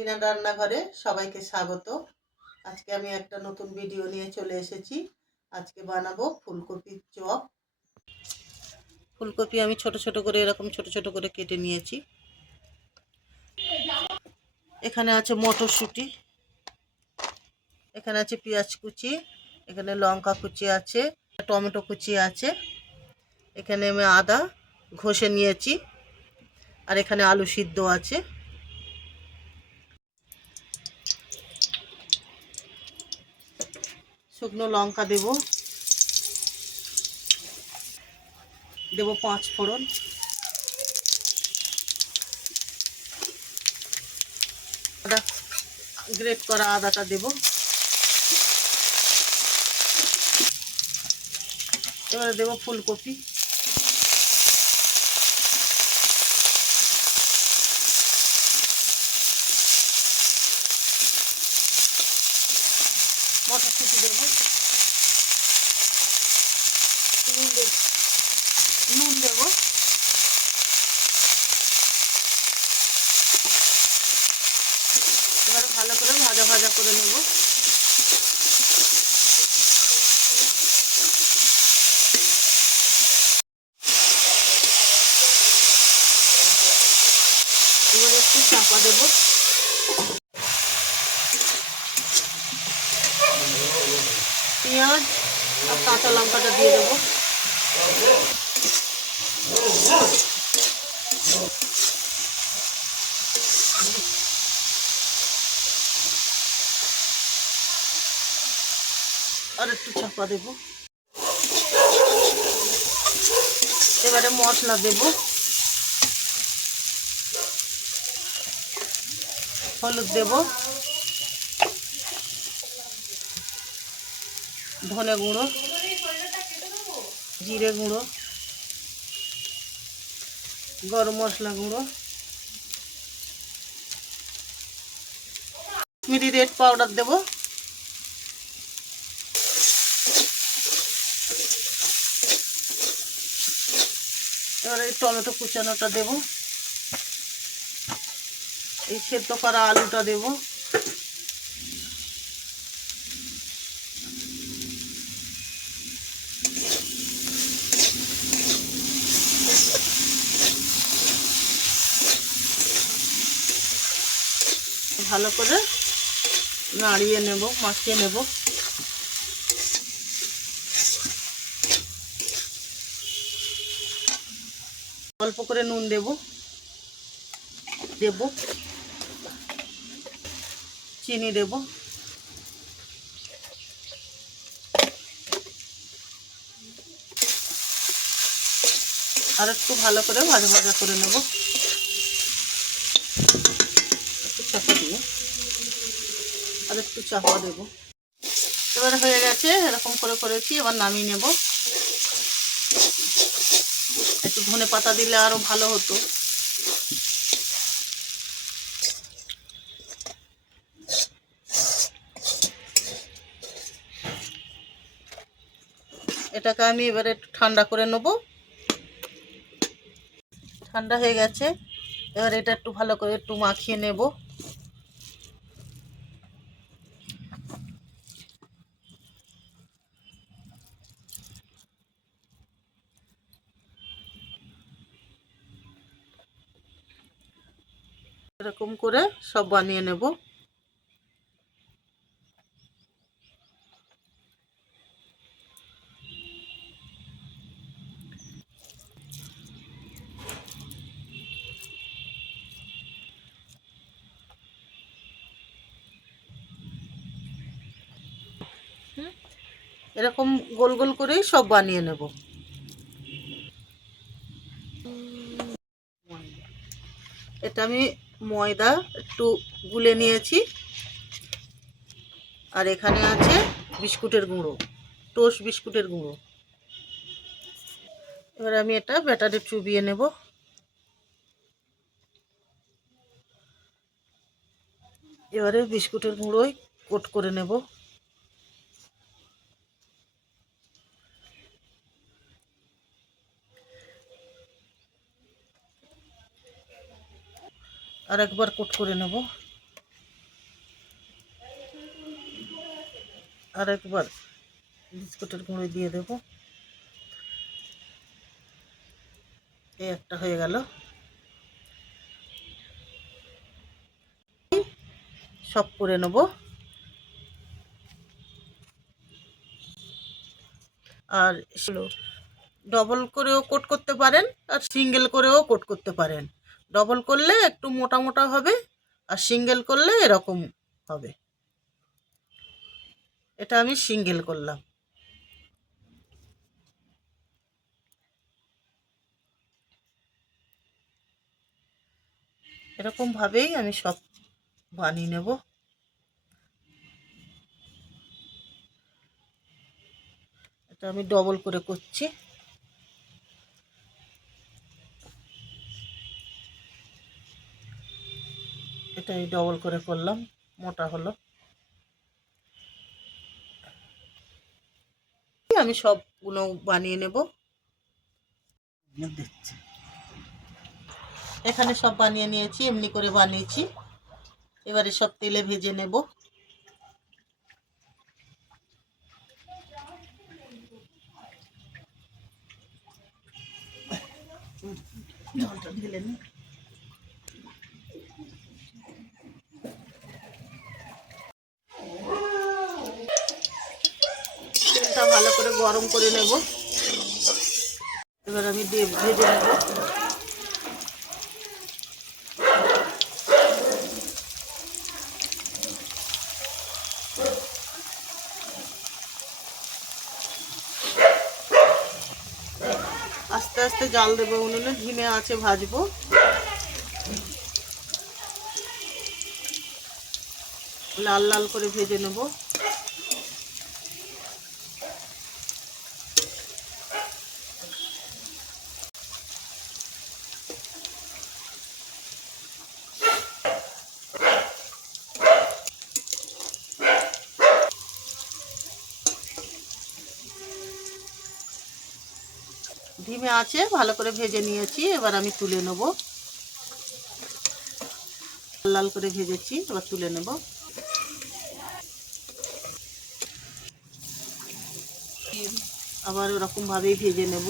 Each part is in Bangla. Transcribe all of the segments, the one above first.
রিনা রান্নাঘরে সবাইকে স্বাগত। আজকে আমি একটা নতুন ভিডিও নিয়ে চলে এসেছি। আজকে বানাবো ফুলকপির চপ। ফুলকপি আমি ছোট ছোট করে এরকম ছোট ছোট করে কেটে নিয়েছি। এখানে আছে মটরশুঁটি, এখানে আছে পেঁয়াজ কুচি, এখানে লঙ্কা কুচি আছে, টমেটো কুচি আছে, এখানে আমি আদা ঘষে নিয়েছি, আর এখানে আলু সিদ্ধ আছে। শুকনো লঙ্কা দেব 5 ফোড়ন, আদা গ্রেট করা আদাটা দেব। এবারে দেব ফুলকপি, মটরশুঁটি দেব, নুন দেব, এবারে ভালো করে ভাজা ভাজা করে নেব। এবারে একটু চাপা দেব। পেঁয়াজ আর কাঁচা লঙ্কাটা দিয়ে দেবো। আর একটু চাপা দেব। এবারে মশলা দেব। হলুদ দেব, ধনে গুঁড়ো, জিরে গুঁড়ো, গরম মশলা গুঁড়ো, কাশ্মীরি রেড পাউডার দেব। এবারে এই টমেটো কুচানোটা দেব, এই সেদ্ধ করা আলুটা দেব, ভালো করে নাড়িয়ে নেব, মাখিয়ে নেব। অল্প করে নুন দেব, চিনি দেব, আর একটু ভালো করে ভাজা ভাজা করে নেব। একটু চাপা দিয়ে আর একটু চাপা দেব। এবার হয়ে গেছে, এরকম করে করেছি। এবার নামিয়ে নেব। একটু ধনে পাতা দিলে আরো ভালো হতো। এটাকে আমি এবারে একটু ঠান্ডা করে নেব। ঠান্ডা হয়ে গেছে, এবার এটা একটু ভালো করে একটু মাখিয়ে নেব। এরকম করে সব বানিয়ে নেব। এরকম গোল গোল করেই সব বানিয়ে নেব। এটা আমি ময়দা একটু গুলে নিয়েছি, আর এখানে আছে বিস্কুটের গুঁড়ো, টোস্ট বিস্কুটের গুঁড়ো। এবার আমি এটা ব্যাটারে চুবিয়ে নেব। এবারে বিস্কুটের গুঁড়োই কোট করে নেব। আর একবার কোট করে নেব। আর একবার বিস্কুটের গুঁড়ো দিয়ে দেব। এই একটা হয়ে গেল। সব করে নেব। আর ডবল করেও কোট করতে পারেন আর সিঙ্গেল করেও কোট করতে পারেন। ডবল করলে একটু মোটা মোটা হবে আর সিঙ্গেল করলে এরকম হবে। এটা আমি সিঙ্গেল করলাম। এরকম ভাবেই আমি সব বানিয়ে নেব। এটা আমি ডবল করে করছি। এটা আমি ডবল করে করলাম, মোটা হলো। আমি সবগুলো বানিয়ে নেব। দেখছি এখানে সব বানিয়ে নিয়েছি, এমনি করে বানিয়েছি। এবারে সব তেলে ভেজে নেব। জলটা ঢেলে নি। তেলটা ভালো করে গরম করে নেব। এবার আমি ভেজে নেব। আস্তে আস্তে জাল দেবো, উনুনে ধিমে আঁচে ভাজবো। লাল লাল করে ভেজে নেব। ধিমে আঁচে ভালো করে ভেজে নিয়েছি। এবার আমি তুলে নেব। লাল লাল করে ভেজেছি, এবার তুলে নেব। আবার ওরকম ভাবেই ভেজে নেব।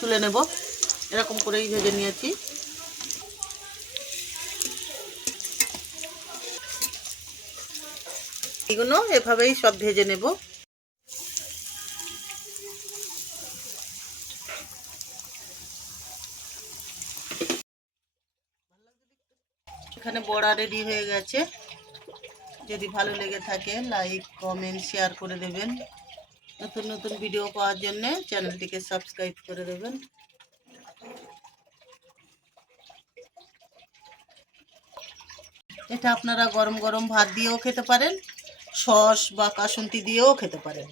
তুলে নেব। এরকম করেই ভেজে নিয়েছি। এগুলো এভাবেই সব ভেজে নেব। এখানে বড়া রেডি হয়ে গেছে। যদি ভালো লেগে থাকে লাইক কমেন্ট শেয়ার করে দেবেন। নতুন নতুন ভিডিও পাওয়ার জন্য চ্যানেলটিকে সাবস্ক্রাইব করে দেবেন। এটা আপনারা গরম গরম ভাত দিয়েও খেতে পারেন, সস বা কাসুন্দি দিয়েও খেতে পারেন।